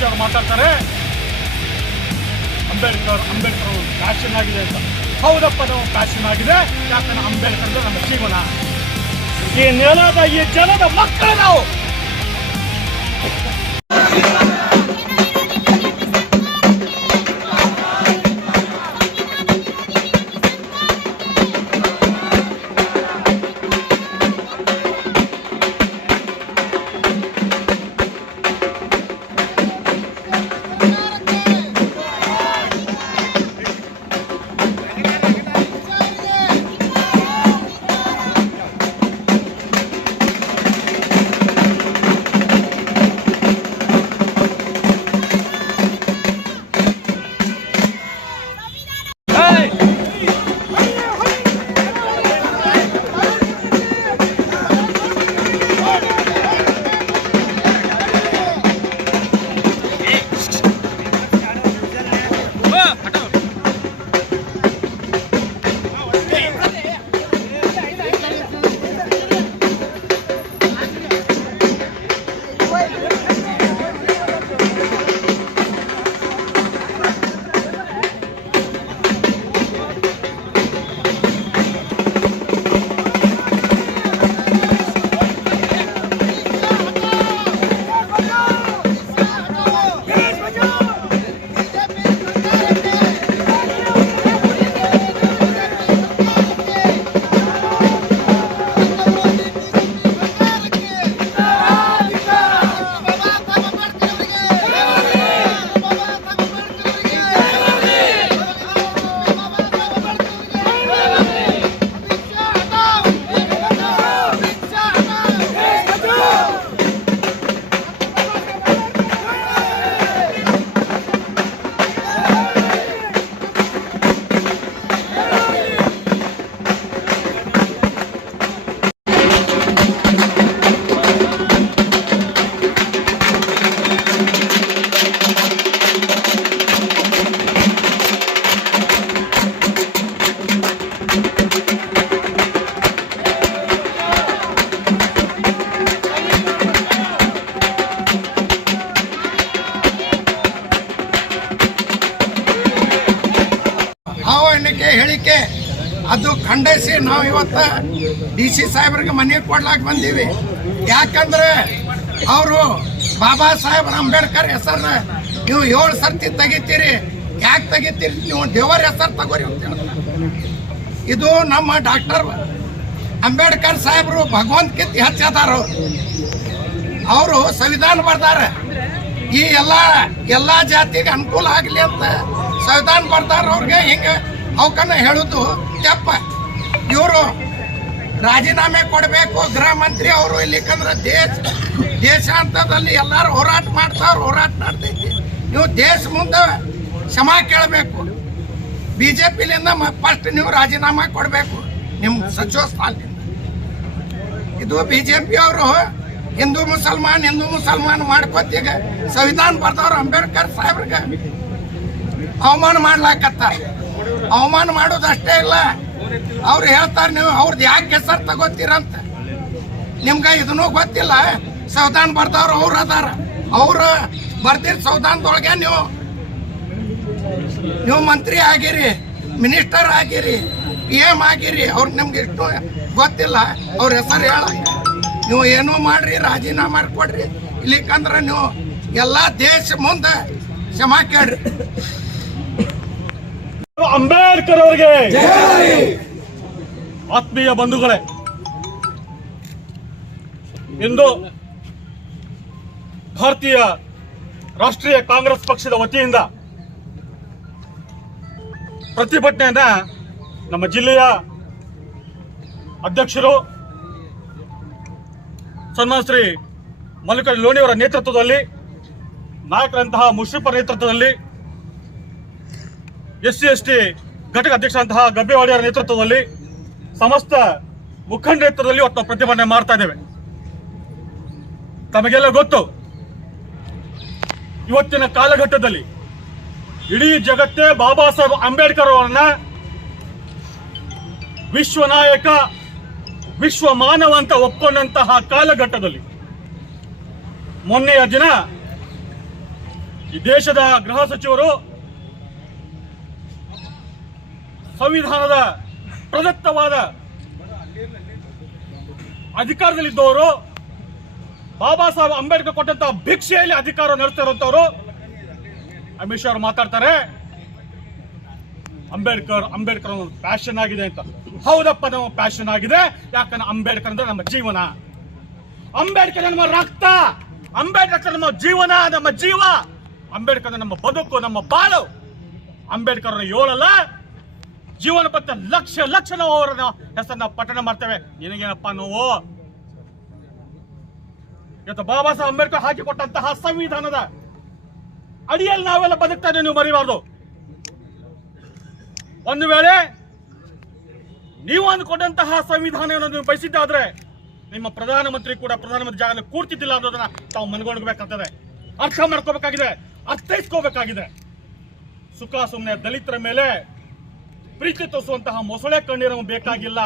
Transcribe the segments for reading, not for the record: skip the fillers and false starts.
ಜೋಶಿ ಅವರು ಮಾತಾಡ್ತಾರೆ ಅಂಬೇಡ್ಕರ್ ಅವರು ಪ್ಯಾಷನ್ ಆಗಿದೆ ಅಂತ. ಹೌದಪ್ಪ, ನಾವು ಪ್ಯಾಷನ್ ಆಗಿದೆ. ಯಾಕಂದ್ರೆ ಅಂಬೇಡ್ಕರ್ ಅಂದ್ರೆ ನಮ್ಮ ಜೀವನ. ಈ ನೆಲದ ಈ ಜನದ ಮಕ್ಕಳು ನಾವು. ಹೇಳಿಕೆ ಅದು ಖಂಡಿಸಿ ನಾವು ಇವತ್ತು DC ಸಾಹೇಬ್ರಿಗೆ ಮನೆ ಕೊಡ್ಲಾಕ್ ಬಂದೀವಿ. ಯಾಕಂದ್ರೆ ಅವರು ಬಾಬಾ ಸಾಹೇಬ್ ಅಂಬೇಡ್ಕರ್ ಹೆಸರನ್ನ ನೀವು 7 ಸರ್ತಿ ತೆಗಿತೀರಿ. ಯಾಕೆ ತೆಗಿತೀರಿ? ನೀವು ದೇವರ ಹೆಸರು ತಗೋರಿ ಅಂತ ಹೇಳ್ತಾರೆ. ಇದು ನಮ್ಮ ಡಾಕ್ಟರ್ ಅಂಬೇಡ್ಕರ್ ಸಾಹೇಬರು ಭಗವಂತಕ್ಕಿಂತ ಹೆಚ್ಚದಾರ. ಅವರು ಸಂವಿಧಾನ ಬರ್ದಾರ. ಈ ಎಲ್ಲ ಜಾತಿಗೆ ಅನುಕೂಲ ಆಗಲಿ ಅಂತ ಸಂವಿಧಾನ ಬರ್ದಾರ. ಅವ್ರಿಗೆ ಹಿಂಗೆ ಅವಕನ್ನ ಹೇಳುದು ತಪ್ಪ. ಇವರು ರಾಜೀನಾಮೆ ಕೊಡಬೇಕು ಗೃಹ ಮಂತ್ರಿ ಅವರು. ಇಲ್ಲಿಕಂದ್ರೆ ದೇಶಾಂತರದಲ್ಲಿ ಎಲ್ಲರೂ ಹೋರಾಟ ಹೋರಾಟ ಮಾಡ್ತೈತಿ. ನೀವು ದೇಶ ಮುಂದೆ ಕ್ಷಮಾ ಕೇಳಬೇಕು. BJPಲಿಂದ ಫಸ್ಟ್ ನೀವು ರಾಜೀನಾಮೆ ಕೊಡಬೇಕು ನಿಮ್ಮ ಸಚಿವ ಸ್ಥಾನದಿಂದ. ಇದು BJP ಅವರು ಹಿಂದೂ ಮುಸಲ್ಮಾನ್ ಮಾಡ್ಕೊತೀಗ ಸಂವಿಧಾನ ಬರ್ದವ್ರು ಅಂಬೇಡ್ಕರ್ ಸಾಹೇಬ್ರಿಗೆ ಅವಮಾನ ಮಾಡ್ಲಾಕತ್ತಾರ. ಅವಮಾನ ಮಾಡೋದಷ್ಟೇ ಇಲ್ಲ, ಅವ್ರು ಹೇಳ್ತಾರೆ ನೀವು ಅವ್ರದ್ದು ಯಾಕೆ ಹೆಸರು ತಗೋತೀರಂತ. ನಿಮ್ಗೆ ಇದನ್ನೂ ಗೊತ್ತಿಲ್ಲ. ಸಂವಿಧಾನ ಬರ್ದವ್ರು ಅವ್ರು ಅದಾರ. ಅವ್ರು ಬರ್ದಿರ ಸಂವಿಧಾನದೊಳಗೆ ನೀವು ಮಂತ್ರಿ ಆಗಿರಿ, ಮಿನಿಸ್ಟರ್ ಆಗಿರಿ, PM ಆಗಿರಿ. ಅವ್ರಿಗೆ ನಿಮ್ಗೆ ಇಷ್ಟು ಗೊತ್ತಿಲ್ಲ. ಅವ್ರ ಹೆಸರು ಹೇಳ. ನೀವು ಏನೂ ಮಾಡ್ರಿ, ರಾಜೀನಾಮೆ ಮಾಡಿಕೊಡ್ರಿ. ಇಲ್ಲಿಕಂದ್ರೆ ನೀವು ಎಲ್ಲ ದೇಶ ಮುಂದೆ ಕ್ಷಮಾ ಕೇಳ್ರಿ. ಅಂಬೇಡ್ಕರ್ ಅವರಿಗೆ ಆತ್ಮೀಯ ಬಂಧುಗಳೇ, ಇಂದು ಭಾರತೀಯ ರಾಷ್ಟ್ರೀಯ ಕಾಂಗ್ರೆಸ್ ಪಕ್ಷದ ವತಿಯಿಂದ ಪ್ರತಿಭಟನೆಯನ್ನ ನಮ್ಮ ಜಿಲ್ಲೆಯ ಅಧ್ಯಕ್ಷರು ಸನ್ಮಾನ್ಯ ಶ್ರೀ ಮಲ್ಲಿಕಾರ್ಜುನ ಲೋಣಿಯವರ ನೇತೃತ್ವದಲ್ಲಿ, ನಾಯಕರಂತಹ ಮುಷರಫ್ ನೇತೃತ್ವದಲ್ಲಿ, SC/ST ಘಟಕ ಅಧ್ಯಕ್ಷರಂತಹ ಗಬ್ಬೇವಾಡಿಯವರ ನೇತೃತ್ವದಲ್ಲಿ, ಸಮಸ್ತ ಮುಖಂಡ ನೇತೃತ್ವದಲ್ಲಿ ಇವತ್ತು ಪ್ರತಿಭಟನೆ ಮಾಡ್ತಾ ಇದ್ದೇವೆ. ತಮಗೆಲ್ಲ ಗೊತ್ತು, ಇವತ್ತಿನ ಕಾಲಘಟ್ಟದಲ್ಲಿ ಇಡೀ ಜಗತ್ತೇ ಬಾಬಾ ಸಾಹೇಬ್ ಅಂಬೇಡ್ಕರ್ ಅವರನ್ನ ವಿಶ್ವ ನಾಯಕ, ವಿಶ್ವ ಮಾನವ ಅಂತ ಒಪ್ಕೊಂಡಂತಹ ಕಾಲಘಟ್ಟದಲ್ಲಿ ಮೊನ್ನೆಯ ದಿನ ಈ ದೇಶದ ಗೃಹ ಸಚಿವರು ಸಂವಿಧಾನದ ಪ್ರದತ್ತವಾದ ಅಧಿಕಾರದಲ್ಲಿದ್ದವರು, ಬಾಬಾ ಸಾಹೇಬ್ ಅಂಬೇಡ್ಕರ್ ಕೊಟ್ಟಂತಹ ಭಿಕ್ಷೆಯಲ್ಲಿ ಅಧಿಕಾರ ನಡೆಸ್ತಾ ಇರುವಂತವರು ಅಮಿತ್ ಶಾ ಅವರು ಮಾತಾಡ್ತಾರೆ ಅಂಬೇಡ್ಕರ್ ಒಂದು ಪ್ಯಾಷನ್ ಆಗಿದೆ ಅಂತ. ಹೌದಪ್ಪ, ನಮ್ಮ ಪ್ಯಾಷನ್ ಆಗಿದೆ. ಯಾಕಂದ್ರೆ ಅಂಬೇಡ್ಕರ್ ಅಂದ್ರೆ ನಮ್ಮ ಜೀವನ, ಅಂಬೇಡ್ಕರ್ ನಮ್ಮ ರಕ್ತ, ಅಂಬೇಡ್ಕರ್ ನಮ್ಮ ಜೀವನ, ನಮ್ಮ ಜೀವ, ಅಂಬೇಡ್ಕರ್ ನಮ್ಮ ಬದುಕು, ನಮ್ಮ ಬಾಳು. ಅಂಬೇಡ್ಕರ್ ಹೇಳಲ್ಲ, ಜೀವನ ಪತ್ತ ಲಕ್ಷ ನಾವು ಅವರ ಹೆಸರನ್ನ ಪಠಣ ಮಾಡ್ತೇವೆ. ನಿನಗೇನಪ್ಪ ನೋವು? ಇವತ್ತು ಬಾಬಾ ಸಾಹೇಬ್ ಅಂಬೇಡ್ಕರ್ ಹಾಕಿಕೊಟ್ಟಂತಹ ಸಂವಿಧಾನದ ಅಡಿಯಲ್ಲಿ ನಾವೆಲ್ಲ ಬದುಕ್ತಾ ಇದ್ದೇವೆ, ನೀವು ಮರಿಬಾರ್ದು. ಒಂದು ವೇಳೆ ನೀವು ಅಂದುಕೊಂಡಂತಹ ಸಂವಿಧಾನವನ್ನು ನೀವು ಬಯಸಿದ್ದಾದ್ರೆ ನಿಮ್ಮ ಪ್ರಧಾನಮಂತ್ರಿ ಕೂಡ ಪ್ರಧಾನಮಂತ್ರಿ ಜಾಗದಲ್ಲಿ ಕೂರ್ತಿದ್ದಿಲ್ಲ ಅನ್ನೋದನ್ನ ತಾವು ಮನಗೊಳ್ಬೇಕಾಗ್ತದೆ, ಅರ್ಥ ಮಾಡ್ಕೋಬೇಕಾಗಿದೆ, ಅರ್ಥೈಸ್ಕೋಬೇಕಾಗಿದೆ. ಸುಖ ಸುಮ್ಮನೆ ದಲಿತರ ಮೇಲೆ ಪ್ರೀತಿ ತೋರಿಸುವಂತಹ ಮೊಸಳೆ ಕಣ್ಣೀರು ಬೇಕಾಗಿಲ್ಲ,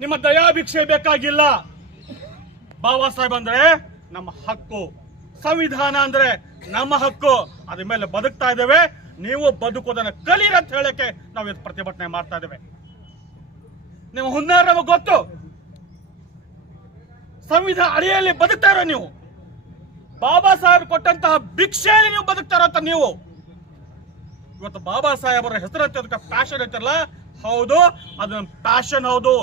ನಿಮ್ಮ ದಯಾಭಿಕ್ಷೆ ಬೇಕಾಗಿಲ್ಲ. ಬಾಬಾ ಸಾಹೇಬ್ ಅಂದ್ರೆ ನಮ್ಮ ಹಕ್ಕು, ಸಂವಿಧಾನ ಅಂದ್ರೆ ನಮ್ಮ ಹಕ್ಕು, ಅದ್ರ ಮೇಲೆ ಬದುಕ್ತಾ ಇದ್ದೇವೆ. ನೀವು ಬದುಕೋದನ್ನ ಕಲೀರಿ ಅಂತ ಹೇಳಕ್ಕೆ ನಾವು ಇದು ಪ್ರತಿಭಟನೆ ಮಾಡ್ತಾ ಇದ್ದೇವೆ. ನಿಮ್ಮ ಹುನ್ನಾರ ನಮಗೆ ಗೊತ್ತು, ಸಂವಿಧಾನ ಅಡಿಯಲ್ಲಿ ಬದುಕ್ತಾ ಇರೋ ನೀವು, ಬಾಬಾ ಸಾಹೇಬ್ ಕೊಟ್ಟಂತಹ ಭಿಕ್ಷೆಯಲ್ಲಿ ನೀವು ಬದುಕ್ತಾ ಇರೋ ನೀವು. ಇವತ್ತು ಬಾಬಾ ಸಾಹೇಬರ ಹೆಸರು ಪ್ಯಾಷನ್ ಐತಲ್ಲ, ಹೌದು, ಅದು ಪ್ಯಾಷನ್ ಹೌದು,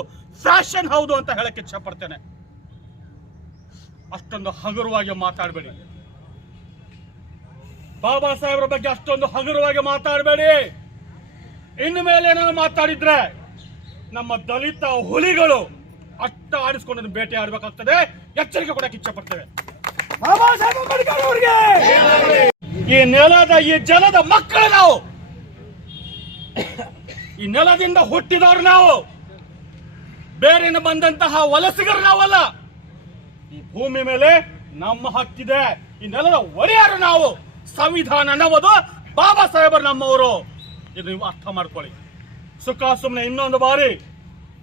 ಫ್ಯಾಷನ್ ಹೌದು ಅಂತ ಹೇಳಕ್ಕೆ ಇಚ್ಛೆ ಪಡ್ತೇನೆ. ಅಷ್ಟೊಂದು ಹಗುರವಾಗಿ ಮಾತಾಡಬೇಡಿ, ಬಾಬಾ ಸಾಹೇಬರ ಬಗ್ಗೆ ಅಷ್ಟೊಂದು ಹಗುರವಾಗಿ ಮಾತಾಡಬೇಡಿ. ಇನ್ನು ಮೇಲೆ ಏನಾದ್ರು ಮಾತಾಡಿದ್ರೆ ನಮ್ಮ ದಲಿತ ಹುಲಿಗಳು ಅಟ್ಟ ಆಡಿಸ್ಕೊಂಡು ಬೇಟೆ ಆಡಬೇಕಾಗ್ತದೆ. ಎಚ್ಚರಿಕೆ ಕೊಡಕ್ಕೆ ಇಚ್ಛೆ ಪಡ್ತೇವೆ. ಬಾಬಾ ಸಾಹೇಬ್ ಅಂಬೇಡ್ಕರ್ ಅವರಿಗೆ, ಈ ನೆಲದ ಈ ಜನದ ಮಕ್ಕಳು ನಾವು, ಈ ನೆಲದಿಂದ ಹುಟ್ಟಿದವರು ನಾವು, ಬೇರೆಯಿಂದ ಬಂದಂತಹ ವಲಸಿಗರು ನಾವಲ್ಲ. ಈ ಭೂಮಿ ಮೇಲೆ ನಮ್ಮ ಹಕ್ಕಿದೆ, ಈ ನೆಲದ ಒಡೆಯರು ನಾವು. ಸಂವಿಧಾನ ನಮ್ಮದು, ಬಾಬಾ ಸಾಹೇಬರು ನಮ್ಮವರು. ಇದು ನೀವು ಅರ್ಥ ಮಾಡ್ಕೊಳ್ಳಿ. ಸುಖ ಸುಮ್ಮನೆ ಇನ್ನೊಂದು ಬಾರಿ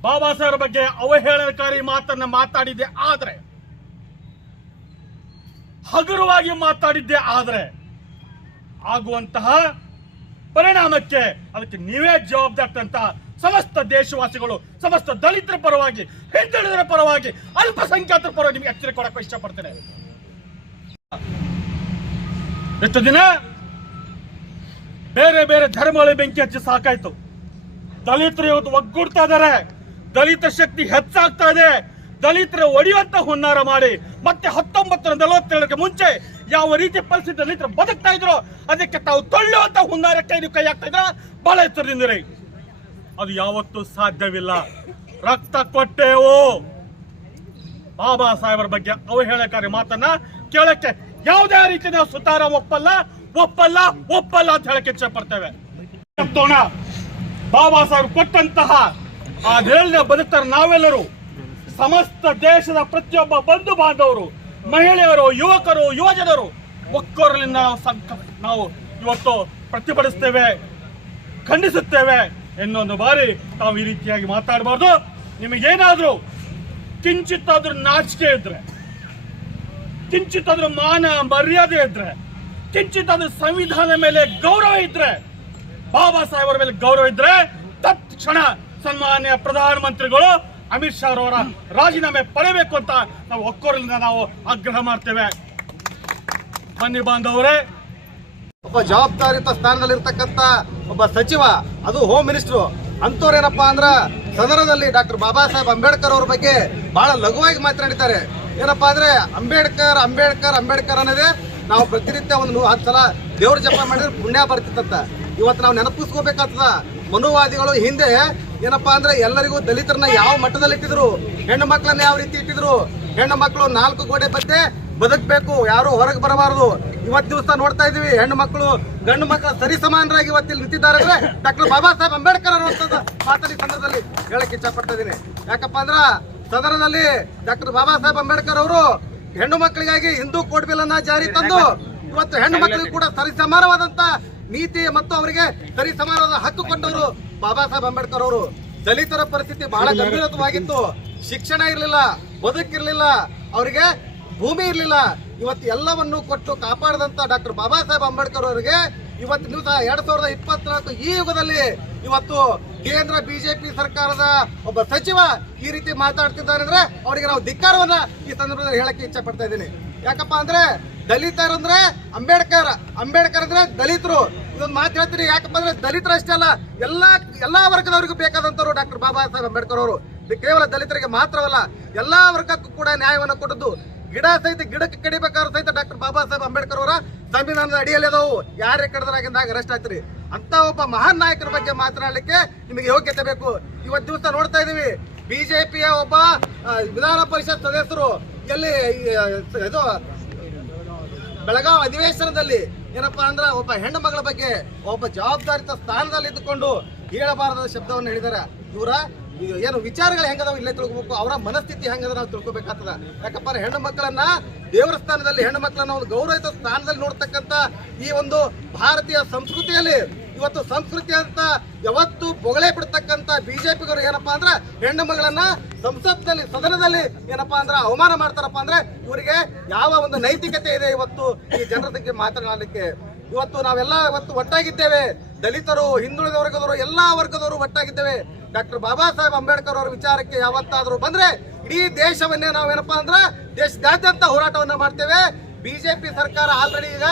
ಬಾಬಾ ಸಾಹೇಬರ ಬಗ್ಗೆ ಅವಹೇಳನಕಾರಿ ಮಾತನ್ನ ಮಾತಾಡಿದ್ದೆ ಆದ್ರೆ, ಹಗುರವಾಗಿ ಮಾತಾಡಿದ್ದೆ ಆದ್ರೆ ಆಗುವಂತಹ ಪರಿಣಾಮಕ್ಕೆ ಅದಕ್ಕೆ ನೀವೇ ಜವಾಬ್ದಾರಿದಂತಹ ಸಮಸ್ತ ದೇಶವಾಸಿಗಳು, ಸಮಸ್ತ ದಲಿತರ ಪರವಾಗಿ, ಹಿಂದುಳಿದರ ಪರವಾಗಿ, ಅಲ್ಪಸಂಖ್ಯಾತರ ಪರವಾಗಿ ನಿಮಗೆ ಎಚ್ಚರಿಕೆ ಕೊಡಕ್ಕೆ ಇಷ್ಟಪಡ್ತೇನೆ. ಎಷ್ಟು ದಿನ ಬೇರೆ ಬೇರೆ ಧರ್ಮಗಳ ಬೆಂಕಿ ಹಚ್ಚಿ ಸಾಕಾಯ್ತು. ದಲಿತರು ಇವತ್ತು ಒಗ್ಗೂಡ್ತಾ ಇದ್ದಾರೆ, ದಲಿತ ಶಕ್ತಿ ಹೆಚ್ಚಾಗ್ತಾ ಇದೆ. ದಲಿತರ ಒಡೆಯುವಂತ ಹುನ್ನಾರ ಮಾಡಿ ಮತ್ತೆ 1947ಕ್ಕೆ ಮುಂಚೆ ಯಾವ ರೀತಿ ಪರಿಸ್ಥಿತಿ ದಲಿತರು ಬದುಕ್ತಾ ಇದ್ರು ಅದಕ್ಕೆ ತಾವು ತೊಳ್ಳುವಂತ ಹುನ್ನಾರಕ್ಕೆ ನೀವು ಕೈ ಹಾಕ್ತಾ ಇದ್ರ ಬಹಳ ಎಚ್ಚರದಿಂದಿರಿ. ಅದು ಯಾವತ್ತೂ ಸಾಧ್ಯವಿಲ್ಲ. ರಕ್ತ ಕೊಟ್ಟೆವು. ಬಾಬಾ ಸಾಹೇಬರ ಬಗ್ಗೆ ಅವಹೇಳನಕಾರಿ ಮಾತನ್ನ ಕೇಳಕ್ಕೆ ಯಾವುದೇ ರೀತಿ ನಾವು ಸುತಾರ ಒಪ್ಪಲ್ಲ ಅಂತ ಹೇಳಕ್ಕೆ ಇಚ್ಛೆ ಪಡ್ತೇವೆ. ಬಾಬಾ ಸಾಹೇಬ್ ಕೊಟ್ಟಂತಹ ಆ ನೇಳಿನ ಬದುಕ್ತಾರೆ ನಾವೆಲ್ಲರೂ, ಸಮಸ್ತ ದೇಶದ ಪ್ರತಿಯೊಬ್ಬ ಬಂಧು ಬಾಂಧವರು, ಮಹಿಳೆಯರು, ಯುವಕರು, ಯುವಜನರು ಒಕ್ಕೊರಲಿಂದ ನಾವು ಇವತ್ತು ಪ್ರತಿಭಟಿಸ್ತೇವೆ, ಖಂಡಿಸುತ್ತೇವೆ. ಇನ್ನೊಂದು ಬಾರಿ ತಾವು ಈ ರೀತಿಯಾಗಿ ಮಾತಾಡಬಾರ್ದು. ನಿಮಗೇನಾದ್ರೂ ಕಿಂಚಿತ್ತಾದ್ರೂ ನಾಚಿಕೆ ಇದ್ರೆ, ಕಿಂಚಿತ್ತಾದ್ರೂ ಮಾನ ಮರ್ಯಾದೆ ಇದ್ರೆ, ಕಿಂಚಿತ್ತಾದ್ರೂ ಸಂವಿಧಾನದ ಮೇಲೆ ಗೌರವ ಇದ್ರೆ, ಬಾಬಾ ಸಾಹೇಬರ ಮೇಲೆ ಗೌರವ ಇದ್ರೆ ತಕ್ಷಣ ಸನ್ಮಾನ್ಯ ಪ್ರಧಾನಮಂತ್ರಿಗಳು ಅಮಿತ್ ಶಾ ಅವರ ರಾಜೀನಾಮೆ ಪಡೆಯಬೇಕು ಅಂತ ನಾವು ಒಕ್ಕೊರಲಿಂದ ನಾವು ಆಗ್ರಹ ಮಾಡ್ತೇವೆ. ಬನ್ನಿ ಬಾಂಧವರೇ, ಒಬ್ಬ ಜವಾಬ್ದಾರಿಯುತ ಸ್ಥಾನದಲ್ಲಿರ್ತಕ್ಕಂಥ ಒಬ್ಬ ಸಚಿವ, ಅದು ಹೋಮ್ ಮಿನಿಸ್ಟ್ರು ಅಂತವ್ರೇನಪ್ಪಾ ಅಂದ್ರ ಸದನದಲ್ಲಿ ಡಾಕ್ಟರ್ ಬಾಬಾ ಸಾಹೇಬ್ ಅಂಬೇಡ್ಕರ್ ಅವ್ರ ಬಗ್ಗೆ ಬಹಳ ಲಘುವಾಗಿ ಮಾತನಾಡಿದ್ದಾರೆ. ಏನಪ್ಪಾ ಅಂದ್ರೆ ಅಂಬೇಡ್ಕರ್ ಅಂಬೇಡ್ಕರ್ ಅಂಬೇಡ್ಕರ್ ಅನ್ನೋದೇ ನಾವು ಪ್ರತಿನಿತ್ಯ ಒಂದು 10 ಸಲ ದೇವ್ರ ಜಪ ಮಾಡಿದ್ರೆ ಪುಣ್ಯ ಬರ್ತಿತ್ತಂತ. ಇವತ್ತು ನಾವು ನೆನಪಿಸ್ಕೋಬೇಕಾಗ್ತದ. ಮನುವಾದಿಗಳು ಹಿಂದೆ ಏನಪ್ಪಾ ಅಂದ್ರೆ ಎಲ್ಲರಿಗೂ ದಲಿತರನ್ನ ಯಾವ ಮಟ್ಟದಲ್ಲಿ ಇಟ್ಟಿದ್ರು, ಹೆಣ್ಣು ಮಕ್ಕಳನ್ನ ಯಾವ ರೀತಿ ಇಟ್ಟಿದ್ರು, ಹೆಣ್ಣು ಮಕ್ಕಳು 4 ಗೋಡೆ ಮಧ್ಯೆ ಬದುಕಬೇಕು, ಯಾರು ಹೊರಗೆ ಬರಬಾರದು. ಇವತ್ತು ದಿವಸ ನೋಡ್ತಾ ಇದೀವಿ, ಹೆಣ್ಣು ಮಕ್ಕಳು ಗಂಡು ಮಕ್ಕಳ ಸರಿ ಸಮಾನರಾಗಿ ಇವತ್ತಿಲ್ಲಿ ನಿಂತಿದ್ದಾರೆ ಅಂದ್ರೆ ಡಾಕ್ಟರ್ ಬಾಬಾ ಸಾಹೇಬ್ ಅಂಬೇಡ್ಕರ್ ಅನ್ನುವಂಥದ್ದು ಮಾತಾಡಿ ಸಂದರ್ಭದಲ್ಲಿ ಹೇಳಕ್ ಇಷ್ಟಪಡ್ತಾ ಇದೀನಿ. ಯಾಕಪ್ಪ ಅಂದ್ರ ಸದನದಲ್ಲಿ ಡಾಕ್ಟರ್ ಬಾಬಾ ಸಾಹೇಬ್ ಅಂಬೇಡ್ಕರ್ ಅವರು ಹೆಣ್ಣು ಮಕ್ಕಳಿಗಾಗಿ ಹಿಂದೂ ಕೋಡ್ ಬಿಲ್ ಅನ್ನ ಜಾರಿ ತಂದು ಇವತ್ತು ಹೆಣ್ಣು ಮಕ್ಕಳಿಗೆ ಕೂಡ ಸರಿ ಸಮಾನವಾದಂತ ನೀತಿ ಮತ್ತು ಅವರಿಗೆ ಸರಿ ಸಮಾನವಾದ ಹಕ್ಕು ಕೊಟ್ಟವರು ಬಾಬಾ ಸಾಹೇಬ್ ಅಂಬೇಡ್ಕರ್ ಅವರು. ದಲಿತರ ಪರಿಸ್ಥಿತಿ ಬಹಳ ಗಂಭೀರವಾಗಿತ್ತು. ಶಿಕ್ಷಣ ಇರಲಿಲ್ಲ, ಬದುಕಿರ್ಲಿಲ್ಲ, ಅವರಿಗೆ ಭೂಮಿ ಇರಲಿಲ್ಲ. ಇವತ್ತು ಎಲ್ಲವನ್ನು ಕೊಟ್ಟು ಕಾಪಾಡಿದಂತ ಡಾಕ್ಟರ್ ಬಾಬಾ ಸಾಹೇಬ್ ಅಂಬೇಡ್ಕರ್ ಅವರಿಗೆ ಇವತ್ತು ದಿವಸ 2024 ಈ ಯುಗದಲ್ಲಿ ಇವತ್ತು ಕೇಂದ್ರ ಬಿಜೆಪಿ ಸರ್ಕಾರದ ಒಬ್ಬ ಸಚಿವ ಈ ರೀತಿ ಮಾತಾಡ್ತಿದ್ದಾರೆ ಅಂದ್ರೆ ಅವರಿಗೆ ನಾವು ಧಿಕ್ಕಾರವನ್ನ ಈ ಸಂದರ್ಭದಲ್ಲಿ ಹೇಳಕ್ಕೆ ಇಚ್ಛೆ ಪಡ್ತಾ ಇದ್ದೀನಿ. ಯಾಕಪ್ಪ ಅಂದ್ರೆ ದಲಿತರಂದ್ರೆ ಅಂಬೇಡ್ಕರ್, ಅಂಬೇಡ್ಕರ್ ಅಂದ್ರೆ ದಲಿತರು. ಇದೊಂದು ಮಾತು ಹೇಳ್ತೀನಿ, ಯಾಕಪ್ಪ ಅಂದ್ರೆ ದಲಿತರು ಅಷ್ಟೇ ಅಲ್ಲ, ಎಲ್ಲಾ ವರ್ಗದವರಿಗೂ ಬೇಕಾದಂತವ್ರು ಡಾಕ್ಟರ್ ಬಾಬಾ ಸಾಹೇಬ್ ಅಂಬೇಡ್ಕರ್ ಅವರು. ಕೇವಲ ದಲಿತರಿಗೆ ಮಾತ್ರವಲ್ಲ, ಎಲ್ಲಾ ವರ್ಗಕ್ಕೂ ಕೂಡ ನ್ಯಾಯವನ್ನು ಕೊಟ್ಟದ್ದು. ಗಿಡಕ್ಕೆ ಕಡಿಬೇಕಾದ್ರೂ ಸಹಿತ ಡಾಕ್ಟರ್ ಬಾಬಾ ಸಾಹೇಬ್ ಅಂಬೇಡ್ಕರ್ ಅವರ ಸಂವಿಧಾನದ ಅಡಿಯಲ್ಲಿ ಅದಾವು. ಯಾರೇ ಕಡದ್ರಾಗಿಂದಾಗ ಅರೆಸ್ಟ್ ಆಗ್ತೀರಿ. ಅಂತ ಒಬ್ಬ ಮಹಾನ್ ನಾಯಕರ ಬಗ್ಗೆ ಮಾತನಾಡಲಿಕ್ಕೆ ನಿಮಗೆ ಯೋಗ್ಯತೆ ಬೇಕು. ಇವತ್ತು ದಿವಸ ನೋಡ್ತಾ ಇದೀವಿ, ಬಿಜೆಪಿಯ ಒಬ್ಬ ವಿಧಾನ ಪರಿಷತ್ ಸದಸ್ಯರು ಎಲ್ಲಿ ಇದು ಬೆಳಗಾವಿ ಅಧಿವೇಶನದಲ್ಲಿ ಏನಪ್ಪಾ ಅಂದ್ರೆ ಒಬ್ಬ ಹೆಣ್ಣು ಮಗಳ ಬಗ್ಗೆ ಒಬ್ಬ ಜವಾಬ್ದಾರಿತ ಸ್ಥಾನದಲ್ಲಿ ಇದ್ದುಕೊಂಡು ಹೇಳಬಾರದ ಶಬ್ದವನ್ನು ಹೇಳಿದಾರೆ. ಇವರ ಏನು ವಿಚಾರಗಳು ಹೆಂಗದಾವ ಇಲ್ಲೇ ತಿಳ್ಕೊಬೇಕು, ಅವರ ಮನಸ್ಥಿತಿ ಹೆಂಗದ ನಾವು ತಿಳ್ಕೊಬೇಕಾಗ್ತದ. ಯಾಕಪ್ಪ ಅಂದ್ರೆ ಹೆಣ್ಣು ಮಕ್ಕಳನ್ನ ದೇವರ ಸ್ಥಾನದಲ್ಲಿ, ಹೆಣ್ಣು ಮಕ್ಕಳನ್ನ ಒಂದು ಗೌರವಿತ ಸ್ಥಾನದಲ್ಲಿ ನೋಡ್ತಕ್ಕಂಥ ಈ ಒಂದು ಭಾರತೀಯ ಸಂಸ್ಕೃತಿಯಲ್ಲಿ ಇವತ್ತು ಸಂಸ್ಕೃತಿ ಅಂತ ಯಾವತ್ತು ಬೊಗಳೆ ಬಿಡ್ತಕ್ಕಂಥ ಬಿಜೆಪಿಗರು ಏನಪ್ಪಾ ಅಂದ್ರೆ ಹೆಣ್ಣು ಮಗಳನ್ನ ಸಂಸತ್ನಲ್ಲಿ, ಸದನದಲ್ಲಿ ಏನಪ್ಪಾ ಅಂದ್ರೆ ಅವಮಾನ ಮಾಡ್ತಾರಪ್ಪ ಅಂದ್ರೆ ಇವರಿಗೆ ಯಾವ ಒಂದು ನೈತಿಕತೆ ಇದೆ ಇವತ್ತು ಈ ಜನರ ಬಗ್ಗೆ ಮಾತನಾಡಲಿಕ್ಕೆ? ಇವತ್ತು ನಾವೆಲ್ಲ ಇವತ್ತು ಒಟ್ಟಾಗಿದ್ದೇವೆ, ದಲಿತರು, ಹಿಂದುಳಿದ ವರ್ಗದವರು, ಎಲ್ಲಾ ವರ್ಗದವರು ಒಟ್ಟಾಗಿದ್ದೇವೆ. ಡಾಕ್ಟರ್ ಬಾಬಾ ಸಾಹೇಬ್ ಅಂಬೇಡ್ಕರ್ ಅವರ ವಿಚಾರಕ್ಕೆ ಯಾವತ್ತಾದ್ರೂ ಬಂದ್ರೆ ಇಡೀ ದೇಶವನ್ನೇ ನಾವೇನಪ್ಪಾ ಅಂದ್ರೆ ದೇಶದಾದ್ಯಂತ ಹೋರಾಟವನ್ನ ಮಾಡ್ತೇವೆ. ಬಿಜೆಪಿ ಸರ್ಕಾರ ಆಲ್ರೆಡಿ ಈಗ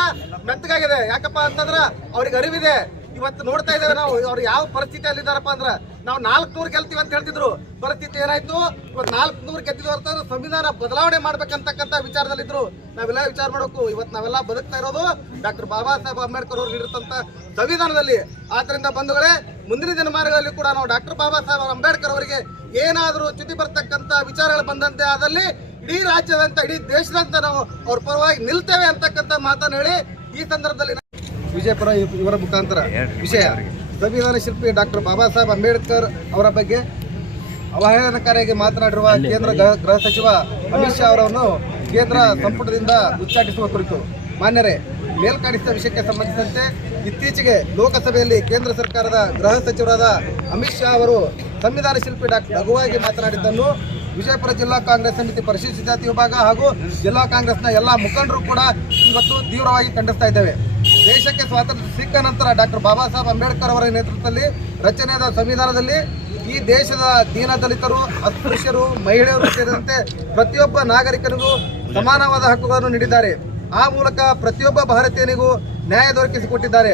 ಮೆತ್ತಗಾಗಿದೆ. ಯಾಕಪ್ಪ ಅಂತಂದ್ರ ಅವ್ರಿಗೆ ಅರಿವಿದೆ. ಇವತ್ತು ನೋಡ್ತಾ ಇದ್ದೇವೆ ನಾವು ಅವ್ರು ಯಾವ ಪರಿಸ್ಥಿತಿಯಲ್ಲಿ ಇದ್ದಾರಪ್ಪ ಅಂದ್ರೆ, ನಾವು 400 ಗೆಲ್ತೀವಿ ಅಂತ ಹೇಳ್ತಿದ್ರು, ಪರಿಸ್ಥಿತಿ ಏನಾಯ್ತು? ಇವತ್ತು 400 ಗೆದ್ದಿದ್ರು ಅಂತ ಸಂವಿಧಾನ ಬದಲಾವಣೆ ಮಾಡ್ಬೇಕಂತಕ್ಕಂಥ ವಿಚಾರದಲ್ಲಿದ್ರು. ನಾವೆಲ್ಲ ವಿಚಾರ ಮಾಡಬೇಕು. ಇವತ್ತು ನಾವೆಲ್ಲ ಬದುಕ್ತಾ ಇರೋದು ಡಾಕ್ಟರ್ ಬಾಬಾ ಸಾಹೇಬ್ ಅಂಬೇಡ್ಕರ್ ಅವರು ನೀಡಿರ್ತಂತ ಸಂವಿಧಾನದಲ್ಲಿ. ಆದ್ರಿಂದ ಬಂಧುಗಳೇ, ಮುಂದಿನ ದಿನಮಾನಗಳಲ್ಲಿ ಕೂಡ ನಾವು ಡಾಕ್ಟರ್ ಬಾಬಾ ಸಾಹೇಬ್ ಅಂಬೇಡ್ಕರ್ ಅವರಿಗೆ ಏನಾದರೂ ಚ್ಯುತಿ ಬರ್ತಕ್ಕಂಥ ವಿಚಾರಗಳು ಬಂದಂತೆ ಆದಲ್ಲಿ ಇಡೀ ರಾಜ್ಯದಂತ, ಇಡೀ ದೇಶದಂತ ನಾವು ಅವ್ರ ಪರವಾಗಿ ನಿಲ್ತೇವೆ ಅಂತಕ್ಕಂಥ ಮಾತನ್ನು ಹೇಳಿ ಈ ಸಂದರ್ಭದಲ್ಲಿ ವಿಜಯಪುರ ಇವರ ಮುಖಾಂತರ ವಿಷಯ ಸಂವಿಧಾನ ಶಿಲ್ಪಿ ಡಾಕ್ಟರ್ ಬಾಬಾ ಸಾಹೇಬ್ ಅಂಬೇಡ್ಕರ್ ಅವರ ಬಗ್ಗೆ ಅವಹೇಳನಕಾರಿಯಾಗಿ ಮಾತನಾಡಿರುವ ಕೇಂದ್ರ ಗೃಹ ಸಚಿವ ಅಮಿತ್ ಶಾ ಅವರನ್ನು ಕೇಂದ್ರ ಸಂಪುಟದಿಂದ ಉಚ್ಚಾಟಿಸುವ ಕುರಿತು ಮಾನ್ಯರೇ, ಮೇಲ್ಕಾಣಿಸಿದ ವಿಷಯಕ್ಕೆ ಸಂಬಂಧಿಸಿದಂತೆ ಇತ್ತೀಚೆಗೆ ಲೋಕಸಭೆಯಲ್ಲಿ ಕೇಂದ್ರ ಸರ್ಕಾರದ ಗೃಹ ಸಚಿವರಾದ ಅಮಿತ್ ಶಾ ಅವರು ಸಂವಿಧಾನ ಶಿಲ್ಪಿ ಡಾಕ್ಟರ್ ಲಘುವಾಗಿ ಮಾತನಾಡಿದ್ದನ್ನು ವಿಜಯಪುರ ಜಿಲ್ಲಾ ಕಾಂಗ್ರೆಸ್ ಸಮಿತಿ ಪರಿಶಿಷ್ಟ ಜಾತಿ ವಿಭಾಗ ಹಾಗೂ ಜಿಲ್ಲಾ ಕಾಂಗ್ರೆಸ್ನ ಎಲ್ಲ ಮುಖಂಡರು ಕೂಡ ಇವತ್ತು ತೀವ್ರವಾಗಿ ಖಂಡಿಸ್ತಾ ಇದ್ದೇವೆ. ದೇಶಕ್ಕೆ ಸ್ವಾತಂತ್ರ್ಯ ಸಿಕ್ಕ ನಂತರ ಡಾಕ್ಟರ್ ಬಾಬಾ ಸಾಹೇಬ್ ಅಂಬೇಡ್ಕರ್ ಅವರ ನೇತೃತ್ವದಲ್ಲಿ ರಚನೆಯಾದ ಸಂವಿಧಾನದಲ್ಲಿ ಈ ದೇಶದ ದೀನ ದಲಿತರು, ಅಸ್ಪೃಶ್ಯರು, ಮಹಿಳೆಯರು ಸೇರಿದಂತೆ ಪ್ರತಿಯೊಬ್ಬ ನಾಗರಿಕನಿಗೂ ಸಮಾನವಾದ ಹಕ್ಕುಗಳನ್ನು ನೀಡಿದ್ದಾರೆ. ಆ ಮೂಲಕ ಪ್ರತಿಯೊಬ್ಬ ಭಾರತೀಯನಿಗೂ ನ್ಯಾಯ ದೊರಕಿಸಿಕೊಟ್ಟಿದ್ದಾರೆ.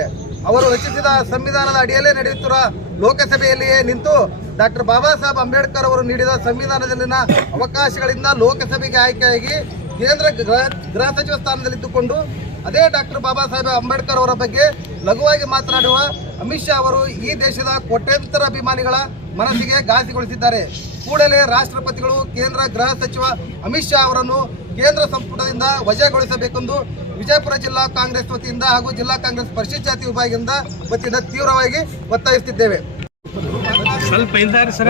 ಅವರು ರಚಿಸಿದ ಸಂವಿಧಾನದ ಅಡಿಯಲ್ಲೇ ನಡೆಯುತ್ತಿರುವ ಲೋಕಸಭೆಯಲ್ಲಿಯೇ ನಿಂತು ಡಾಕ್ಟರ್ ಬಾಬಾ ಸಾಹೇಬ್ ಅಂಬೇಡ್ಕರ್ ಅವರು ನೀಡಿದ ಸಂವಿಧಾನದಲ್ಲಿನ ಅವಕಾಶಗಳಿಂದ ಲೋಕಸಭೆಗೆ ಆಯ್ಕೆಯಾಗಿ ಕೇಂದ್ರ ಗೃಹ ಸಚಿವ ಸ್ಥಾನದಲ್ಲಿದ್ದುಕೊಂಡು ಅದೇ ಡಾಕ್ಟರ್ ಬಾಬಾ ಸಾಹೇಬ್ ಅಂಬೇಡ್ಕರ್ ಅವರ ಬಗ್ಗೆ ಲಘುವಾಗಿ ಮಾತನಾಡುವ ಅಮಿತ್ ಶಾ ಅವರು ಈ ದೇಶದ ಕೋಟ್ಯಂತರ ಅಭಿಮಾನಿಗಳ ಮನಸ್ಸಿಗೆ ಘಾಸಿಗೊಳಿಸಿದ್ದಾರೆ. ಕೂಡಲೇ ರಾಷ್ಟ್ರಪತಿಗಳು ಕೇಂದ್ರ ಗೃಹ ಸಚಿವ ಅಮಿತ್ ಶಾ ಅವರನ್ನು ಕೇಂದ್ರ ಸಂಪುಟದಿಂದ ವಜಾಗೊಳಿಸಬೇಕೆಂದು ವಿಜಯಪುರ ಜಿಲ್ಲಾ ಕಾಂಗ್ರೆಸ್ ವತಿಯಿಂದ ಹಾಗೂ ಜಿಲ್ಲಾ ಕಾಂಗ್ರೆಸ್ ಪರಿಶಿಷ್ಟ ಜಾತಿ ವಿಭಾಗದಿಂದ ವತಿಯಿಂದ ತೀವ್ರವಾಗಿ ಒತ್ತಾಯಿಸುತ್ತಿದ್ದೇವೆ. ಸ್ವಲ್ಪ ಇದ್ದಾರೆ ಸರ್.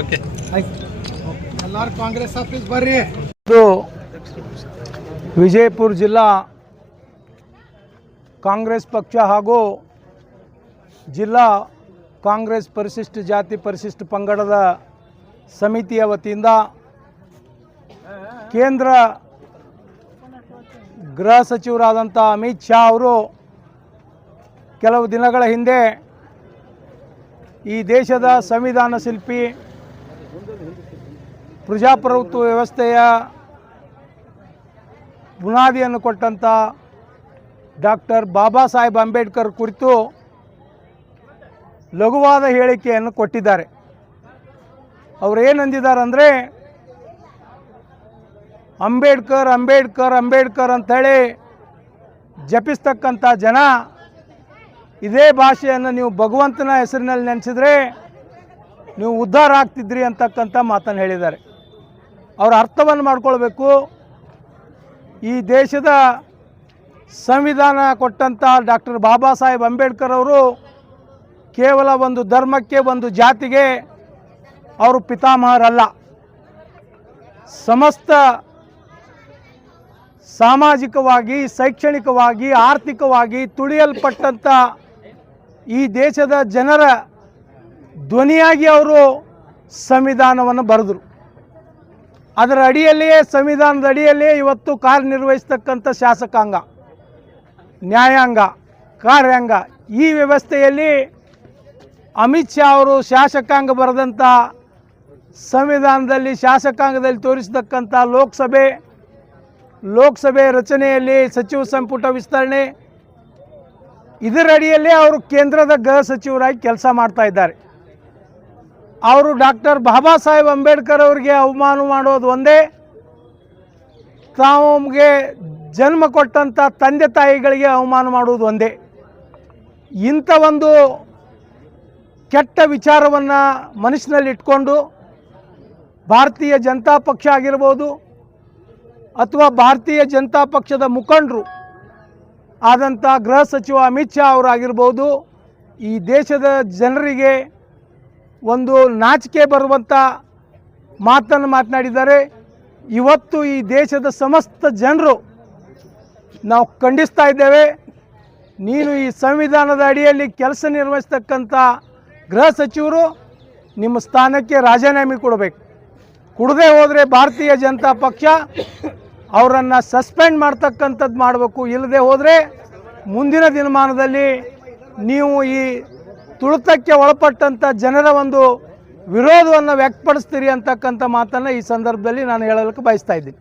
ಓಕೆ, ಎಲ್ಲಾರು ಕಾಂಗ್ರೆಸ್ ಆಫೀಸ್ ಬರ್ರಿ. ಇದು ವಿಜಯಪುರ ಜಿಲ್ಲಾ ಕಾಂಗ್ರೆಸ್ ಪಕ್ಷ ಹಾಗೂ ಜಿಲ್ಲಾ ಕಾಂಗ್ರೆಸ್ ಪರಿಶಿಷ್ಟ ಜಾತಿ ಪರಿಶಿಷ್ಟ ಪಂಗಡದ ಸಮಿತಿಯ ವತಿಯಿಂದ ಕೇಂದ್ರ ಗೃಹ ಸಚಿವರಾದಂಥ ಅಮಿತ್ ಶಾ ಅವರು ಕೆಲವು ದಿನಗಳ ಹಿಂದೆ ಈ ದೇಶದ ಸಂವಿಧಾನ ಶಿಲ್ಪಿ, ಪ್ರಜಾಪ್ರಭುತ್ವ ವ್ಯವಸ್ಥೆಯ ಬುನಾದಿಯನ್ನು ಕೊಟ್ಟಂಥ ಡಾಕ್ಟರ್ ಬಾಬಾ ಸಾಹೇಬ್ ಅಂಬೇಡ್ಕರ್ ಕುರಿತು ಲಘುವಾದ ಹೇಳಿಕೆಯನ್ನು ಕೊಟ್ಟಿದ್ದಾರೆ. ಅವರು ಏನಂದಿದ್ದಾರೆ ಅಂದರೆ, ಅಂಬೇಡ್ಕರ್ ಅಂಬೇಡ್ಕರ್ ಅಂಬೇಡ್ಕರ್ ಅಂಥೇಳಿ ಜಪಿಸ್ತಕ್ಕಂಥ ಜನ ಇದೇ ಭಾಷೆಯನ್ನು ನೀವು ಭಗವಂತನ ಹೆಸರಿನಲ್ಲಿ ನೆನೆಸಿದರೆ ನೀವು ಉದ್ಧಾರ ಆಗ್ತಿದ್ರಿ ಅಂತಕ್ಕಂಥ ಮಾತನ್ನು ಹೇಳಿದ್ದಾರೆ. ಅವರ ಅರ್ಥವನ್ನು ಮಾಡ್ಕೊಳ್ಬೇಕು. ಈ ದೇಶದ ಸಂವಿಧಾನ ಕೊಟ್ಟಂಥ ಡಾಕ್ಟರ್ ಬಾಬಾ ಸಾಹೇಬ್ ಅಂಬೇಡ್ಕರ್ ಅವರು ಕೇವಲ ಒಂದು ಧರ್ಮಕ್ಕೆ, ಒಂದು ಜಾತಿಗೆ ಅವರು ಪಿತಾಮಹರಲ್ಲ. ಸಮಸ್ತ ಸಾಮಾಜಿಕವಾಗಿ, ಶೈಕ್ಷಣಿಕವಾಗಿ, ಆರ್ಥಿಕವಾಗಿ ತುಳಿಯಲ್ಪಟ್ಟಂಥ ಈ ದೇಶದ ಜನರ ಧ್ವನಿಯಾಗಿ ಅವರು ಸಂವಿಧಾನವನ್ನು ಬರೆದರು. ಅದರ ಅಡಿಯಲ್ಲಿಯೇ, ಸಂವಿಧಾನದ ಅಡಿಯಲ್ಲಿಯೇ ಇವತ್ತು ಕಾರ್ಯನಿರ್ವಹಿಸ್ತಕ್ಕಂಥ ಶಾಸಕಾಂಗ, ನ್ಯಾಯಾಂಗ, ಕಾರ್ಯಾಂಗ, ಈ ವ್ಯವಸ್ಥೆಯಲ್ಲಿ ಅಮಿತ್ ಶಾ ಅವರು ಶಾಸಕಾಂಗ ಬರೆದಂಥ ಸಂವಿಧಾನದಲ್ಲಿ, ಶಾಸಕಾಂಗದಲ್ಲಿ ತೋರಿಸತಕ್ಕಂಥ ಲೋಕಸಭೆ ರಚನೆಯಲ್ಲಿ ಸಚಿವ ಸಂಪುಟ ವಿಸ್ತರಣೆ, ಇದರ ಅಡಿಯಲ್ಲೇ ಅವರು ಕೇಂದ್ರದ ಗೃಹ ಸಚಿವರಾಗಿ ಕೆಲಸ ಮಾಡ್ತಾ ಇದ್ದಾರೆ. ಅವರು ಡಾಕ್ಟರ್ ಬಾಬಾ ಸಾಹೇಬ್ ಅಂಬೇಡ್ಕರ್ ಅವರಿಗೆ ಅವಮಾನ ಮಾಡೋದು ಒಂದೇ, ತಾವಿಗೆ ಜನ್ಮ ಕೊಟ್ಟಂಥ ತಂದೆ ತಾಯಿಗಳಿಗೆ ಅವಮಾನ ಮಾಡುವುದು ಒಂದೇ. ಇಂಥ ಒಂದು ಕೆಟ್ಟ ವಿಚಾರವನ್ನು ಮನಸ್ಸಿನಲ್ಲಿ ಇಟ್ಕೊಂಡು ಭಾರತೀಯ ಜನತಾ ಪಕ್ಷ ಆಗಿರ್ಬೋದು ಅಥವಾ ಭಾರತೀಯ ಜನತಾ ಪಕ್ಷದ ಮುಖಂಡರು ಆದಂಥ ಗೃಹ ಸಚಿವ ಅಮಿತ್ ಶಾ ಅವರಾಗಿರ್ಬೋದು, ಈ ದೇಶದ ಜನರಿಗೆ ಒಂದು ನಾಚಿಕೆ ಬರುವಂಥ ಮಾತನ್ನು ಮಾತನಾಡಿದ್ದಾರೆ. ಇವತ್ತು ಈ ದೇಶದ ಸಮಸ್ತ ಜನರು ನಾವು ಖಂಡಿಸ್ತಾ ಇದ್ದೇವೆ. ನೀನು ಈ ಸಂವಿಧಾನದ ಅಡಿಯಲ್ಲಿ ಕೆಲಸ ನಿರ್ವಹಿಸ್ತಕ್ಕಂಥ ಗೃಹ ಸಚಿವರು ನಿಮ್ಮ ಸ್ಥಾನಕ್ಕೆ ರಾಜೀನಾಮೆ ಕೊಡಬೇಕು. ಕೊಡದೇ ಹೋದರೆ ಭಾರತೀಯ ಜನತಾ ಪಕ್ಷ ಅವರನ್ನು ಸಸ್ಪೆಂಡ್ ಮಾಡ್ತಕ್ಕಂಥದ್ದು ಮಾಡಬೇಕು. ಇಲ್ಲದೆ ಹೋದರೆ ಮುಂದಿನ ದಿನಮಾನದಲ್ಲಿ ನೀವು ಈ ತುಳಿತಕ್ಕೆ ಒಳಪಟ್ಟಂಥ ಜನರ ಒಂದು ವಿರೋಧವನ್ನು ವ್ಯಕ್ತಪಡಿಸ್ತೀರಿ ಅಂತಕ್ಕಂಥ ಮಾತನ್ನು ಈ ಸಂದರ್ಭದಲ್ಲಿ ನಾನು ಹೇಳಲಿಕ್ಕೆ ಬಯಸ್ತಾ ಇದ್ದೀನಿ.